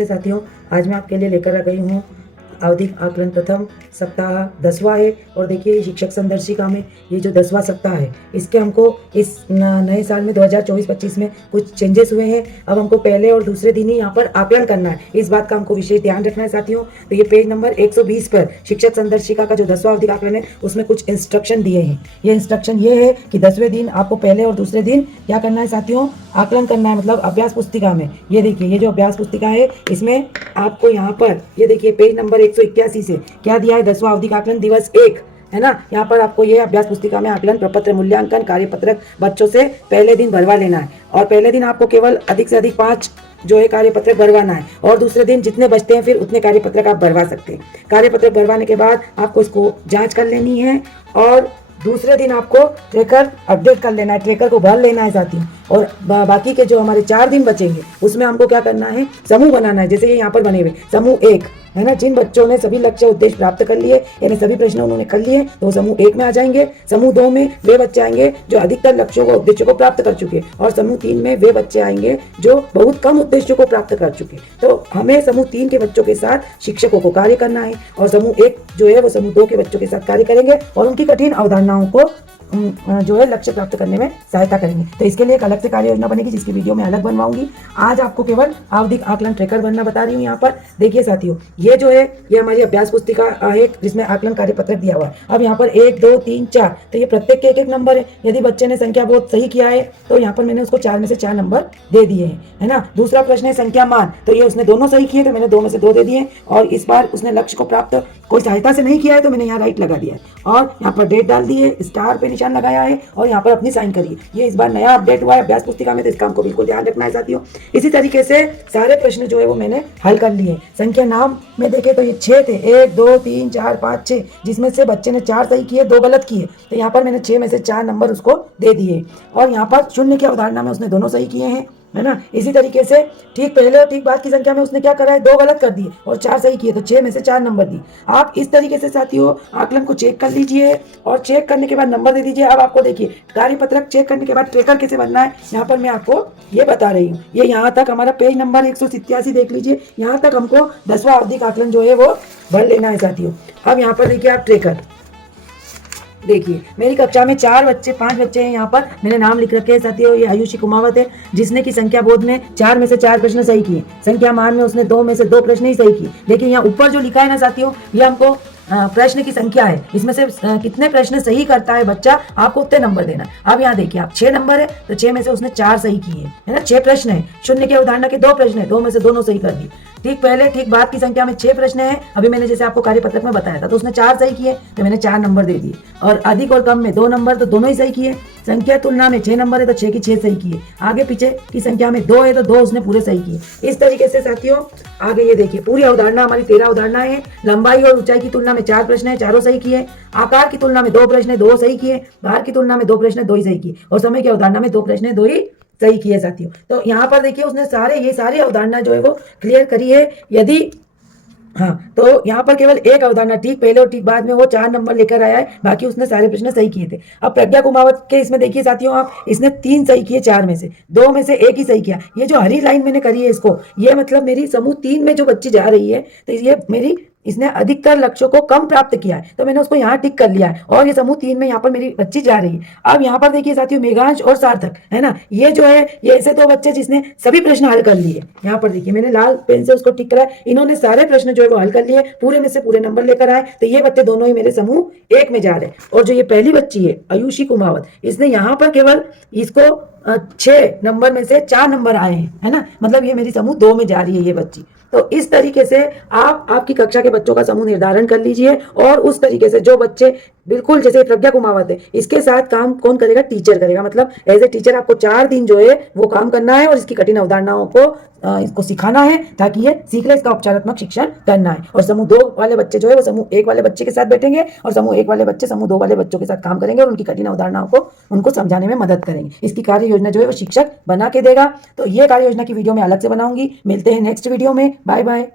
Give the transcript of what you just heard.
नमस्ते साथियों, आज मैं आपके लिए लेकर आ गई हूँ आवधिक आकलन प्रथम सप्ताह 10वां है। और देखिए शिक्षक संदर्शिका में ये जो 10वां सप्ताह है, इसके हमको इस नए साल में 2024-25 में कुछ चेंजेस हुए हैं। अब हमको पहले और दूसरे दिन ही यहाँ पर आकलन करना है, इस बात का हमको विशेष ध्यान रखना है साथियों। तो ये पेज नंबर 120 पर शिक्षक संदर्शिका का जो 10वां आवधिक आकलन है, उसमें कुछ इंस्ट्रक्शन दिए हैं। ये इंस्ट्रक्शन ये है कि 10वें दिन आपको पहले और दूसरे दिन क्या करना है साथियों, आकलन करना है। मतलब अभ्यास पुस्तिका में ये देखिए, ये जो अभ्यास पुस्तिका है, इसमें आपको यहाँ पर ये देखिए पेज नंबर 181 से क्या दिया है, 10वां आवधिक आकलन दिवस 1 है ना। यहाँ पर आपको ये अभ्यास पुस्तिका में आकलन प्रपत्र मूल्यांकन कार्यपत्रक बच्चों से पहले दिन भरवा लेना है। और पहले दिन आपको केवल अधिक से अधिक 5 जो है कार्यपत्रक भरवाना है, और दूसरे दिन जितने बचते हैं फिर उतने कार्यपत्रक आप भरवा सकते हैं। कार्यपत्रक भरवाने के बाद आपको इसको जांच कर लेनी है, और दूसरे दिन आपको ट्रेकर अपडेट कर लेना है, ट्रेकर को भर लेना है साथियों। और बाकी के जो हमारे 4 दिन बचेंगे, उसमें हमको क्या करना है, समूह बनाना है। जैसे ये यहाँ पर बने हुए समूह 1 है ना, जिन बच्चों ने सभी लक्ष्य उद्देश्य प्राप्त कर लिए, यानी सभी प्रश्न उन्होंने कर लिए, तो वो समूह 1 में आ जाएंगे। समूह 2 में वे बच्चे आएंगे जो अधिकतर लक्ष्यों को उद्देश्यों को प्राप्त कर चुके, और समूह 3 में वे बच्चे आएंगे जो बहुत कम उद्देश्यों को प्राप्त कर चुके। तो हमें समूह 3 के बच्चों के साथ शिक्षकों को कार्य करना है, और समूह 1 जो है वो समूह 2 के बच्चों के साथ कार्य करेंगे, और उनकी कठिन अवधारणाओं को जो है लक्ष्य प्राप्त करने में सहायता करेंगे। तो इसके लिए एक अलग से कार्य योजना बनेगी, जिसकी वीडियो मैं अलग बनवाऊंगी। आज आपको केवल आवधिक आकलन ट्रेकर बनना बता रही हूँ। यहाँ पर देखिए साथियों, ये जो है ये हमारी अभ्यास पुस्तिका है, जिसमें आकलन कार्य पत्रक दिया हुआ है। अब यहाँ पर 1, 2, 3, 4, तो ये प्रत्येक के एक नंबर है। यदि बच्चे ने संख्या बहुत सही किया है, तो यहाँ पर मैंने उसको 4 में से 4 नंबर दे दिए हैं, है ना। दूसरा प्रश्न है संख्या मान, तो ये उसने दोनों सही किए, तो मैंने 2 में से 2 दे दिए। और इस बार उसने लक्ष्य को प्राप्त कोई सहायता से नहीं किया है, तो मैंने यहाँ राइट लगा दिया है, और यहाँ पर डेट डाल दी है, स्टार पे निशान लगाया है, और यहाँ पर अपनी साइन करिए। ये इस बार नया अपडेट हुआ है अभ्यास पुस्तिका में, तो इसका हमको बिल्कुल ध्यान रखना है साथियों। इसी तरीके से सारे प्रश्न जो है वो मैंने हल कर लिए। संख्या नाम में देखे तो ये 6 थे, 1, 2, 3, 4, 5, 6, जिसमें से बच्चे ने 4 सही किए, 2 गलत किए, तो यहाँ पर मैंने 6 में से 4 नंबर उसको दे दिए। और यहाँ पर शून्य की अवधारणा में उसने दोनों सही किए हैं, है ना। इसी तरीके से ठीक पहले और ठीक बाद की संख्या में उसने क्या करा है, 2 गलत कर दिए और 4 सही किए, तो 6 में से 4 नंबर दिए। आप इस तरीके से साथियों आकलन को चेक कर लीजिए, और चेक करने के बाद नंबर दे दीजिए। अब आपको देखिए कार्यपत्रक चेक करने के बाद ट्रेकर कैसे बनना है, यहाँ पर मैं आपको ये बता रही हूँ। ये यहाँ तक हमारा पेज नंबर 187 देख लीजिए, यहाँ तक हमको 10वां आवधिक आकलन जो है वो भर लेना है साथियों। अब यहाँ पर देखिए आप ट्रेकर देखिए, मेरी कक्षा में 5 बच्चे हैं। यहाँ पर मैंने नाम लिख रखे हैं साथियों। ये आयुषी कुमावत है, जिसने की संख्या बोध में 4 में से 4 प्रश्न सही किए। संख्या मान में उसने 2 में से 2 प्रश्न ही सही किए। लेकिन यहाँ ऊपर जो लिखा है ना साथियों, ये हमको प्रश्न की संख्या है, इसमें से कितने प्रश्न सही करता है बच्चा, आपको उतने नंबर देना है। अब यहाँ देखिए आप 6 नंबर है, तो 6 में से उसने 4 सही किए, है ना। 6 प्रश्न है, शून्य की अवधारणा के 2 प्रश्न है, 2 में से दोनों सही कर दिए। ठीक पहले ठीक बाद की संख्या में 6 प्रश्न है, अभी मैंने जैसे आपको कार्यपत्रक में बताया था, तो उसने 4 सही किए, तो मैंने 4 नंबर दे दिए। और अधिक और कम में 2 नंबर, तो दोनों ही सही किए। संख्या तुलना में 6 नंबर है, तो 6 की 6 सही किए। आगे पीछे की संख्या में 2 है, तो 2 उसने पूरे सही किए। इस तरीके से साथियों आगे ये देखिए, पूरी अवधारणा हमारी 13 अवधारणा है। लंबाई और ऊंचाई की तुलना में 4 प्रश्न है, 4 सही किए। आकार की तुलना में 2 प्रश्न है, 2 सही किए। भार की तुलना में 2 प्रश्न है, 2 ही सही किए। और समय की अवधारणा में 2 प्रश्न है, 2 ही सही किए साथियों। तो यहाँ पर देखिए उसने ये सारी अवधारणा जो है वो क्लियर करी है। यदि हाँ, तो यहाँ पर केवल एक अवधारणा ठीक पहले और ठीक बाद में वो 4 नंबर लेकर आया है, बाकी उसने सारे प्रश्न सही किए थे। अब प्रज्ञा कुमावत के इसमें देखिए साथियों आप, इसने 3 सही किए 4 में से, 2 में से 1 ही सही किया। ये जो हरी लाइन मैंने करी है इसको, ये मतलब मेरी समूह 3 में जो बच्ची जा रही है, तो ये मेरी इसने अधिकतर लक्ष्यों को कम प्राप्त किया है, तो मैंने उसको यहाँ टिक कर लिया है। और ये समूह 3 में यहाँ पर मेरी बच्ची जा रही है। अब यहाँ पर देखिए साथियों मेघांश और सार्थक, है ना, ये जो है ये ऐसे 2 बच्चे जिसने सभी प्रश्न हल कर लिए। यहाँ पर देखिए मैंने लाल पेन से उसको टिक करा है, इन्होंने सारे प्रश्न जो है वो हल कर लिए, पूरे में से पूरे नंबर लेकर आए, तो ये बच्चे दोनों ही मेरे समूह 1 में जा रहे हैं। और जो ये पहली बच्ची है आयुषी कुमावत, इसने यहाँ पर केवल इसको 6 नंबर में से 4 नंबर आए हैं, है ना, मतलब ये मेरी समूह 2 में जा रही है ये बच्ची। तो इस तरीके से आप आपकी कक्षा के बच्चों का समूह निर्धारण कर लीजिए, और उस तरीके से जो बच्चे बिल्कुल जैसे प्रज्ञा कुमावत है, इसके साथ काम कौन करेगा, टीचर करेगा। मतलब एज ए टीचर आपको 4 दिन जो है वो काम करना है, और इसकी कठिन अवधारणाओं को इसको सिखाना है, ताकि ये सीख ले। इसका उपचारात्मक शिक्षण करना है। और समूह 2 वाले बच्चे जो है वो समूह 1 वाले बच्चे के साथ बैठेंगे, और समूह 1 वाले बच्चे समूह 2 वाले बच्चों के साथ काम करेंगे, और उनकी कठिन अवधारणाओं को उनको समझाने में मदद करेंगे। इसकी कार्य योजना जो है वो शिक्षक बना के देगा। तो ये कार्य योजना की वीडियो मैं अलग से बनाऊंगी। मिलते हैं नेक्स्ट वीडियो में। Bye bye.